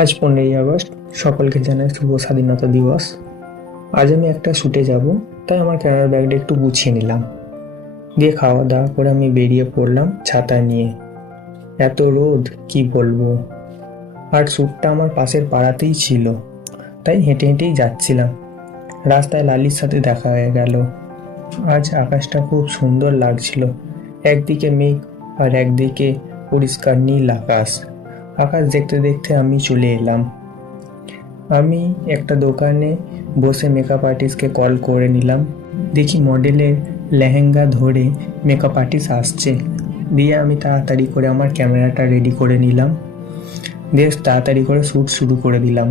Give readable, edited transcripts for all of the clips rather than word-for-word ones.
আজ 15ই আগস্ট, সকলকে জানাই শুভ স্বাধীনতা দিবস। আজ আমি একটা শ্যুটে যাব, তাই আমার ক্যামেরা ব্যাগটা একটু গুছিয়ে নিলাম। দিয়ে খাওয়া দাওয়া করে আমি বেরিয়ে পড়লাম ছাতা নিয়ে। এত রোদ কি বলবো। আর শ্যুটটা আমার পাশের পাড়াতেই ছিল, তাই হেঁটে হেঁটেই যাচ্ছিলাম। রাস্তায় লালির সাথে দেখা হয়ে গেল। আজ আকাশটা খুব সুন্দর লাগছিল, একদিকে মেঘ আর একদিকে পরিষ্কার নীল আকাশ। আকাশ দেখতে দেখতে আমি চলে এলাম। আমি একটা দোকানে বসে মেকআপ আর্টিস্টকে কল করে নিলাম। দেখি মডেলের লেহেঙ্গা ধরে মেকআপ আর্টিস্ট আসছে। দিয়ে আমি তাড়াতাড়ি করে আমার ক্যামেরাটা রেডি করে নিলাম। দিয়ে তাড়াতাড়ি করে শ্যুট শুরু করে দিলাম।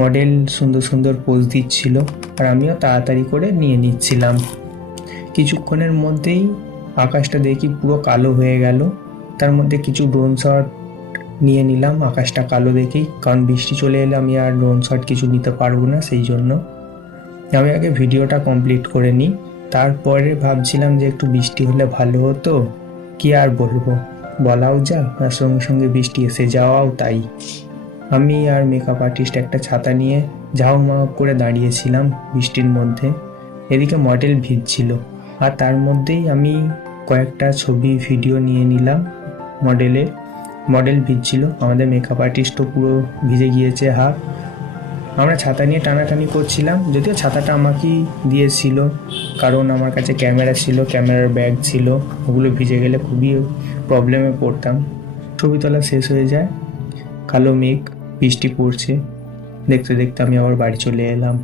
মডেল সুন্দর সুন্দর পোজ দিচ্ছিল আর আমিও তাড়াতাড়ি করে নিয়ে নিচ্ছিলাম। কিছুক্ষণের মধ্যেই আকাশটা দেখি পুরো কালো হয়ে গেল। তার মধ্যে কিছু ড্রোন শট নিয়ে নিলাম আকাশটা কালো দেখেই, কারণ বৃষ্টি চলে এলে আমি আর ড্রোন শট কিছু নিতে পারবো না। সেই জন্য আমি আগে ভিডিওটা কমপ্লিট করে নিই। তারপরে ভাবছিলাম যে একটু বৃষ্টি হলে ভালো হতো, কি আর বলবো, বলাও যা আর সঙ্গে সঙ্গে বৃষ্টি এসে যাওয়াও তাই। আমি আর মেকআপ আর্টিস্ট একটা ছাতা নিয়ে ঝাউমাউ করে দাঁড়িয়েছিলাম বৃষ্টির মধ্যে। এদিকে মডেল ভিজছিল, আর তার মধ্যেই আমি কয়েকটা ছবি ভিডিও নিয়ে নিলাম মডেল ভিজছিল, আমাদের মেকআপ আর্টিস্টও পুরো ভিজে গিয়েছে হাফ। আমরা ছাতা নিয়ে টানাটানি করছিলাম, যদিও ছাতাটা আমাকেই দিয়েছিল, কারণ আমার কাছে ক্যামেরা ছিল, ক্যামেরার ব্যাগ ছিল, ওগুলো ভিজে গেলে খুবই প্রবলেমে পড়তাম। ছবি তোলা শেষ হয়ে যায়, কালো মেঘ, বৃষ্টি পড়ছে। দেখতে দেখতে আমি আবার বাড়ি চলে এলাম।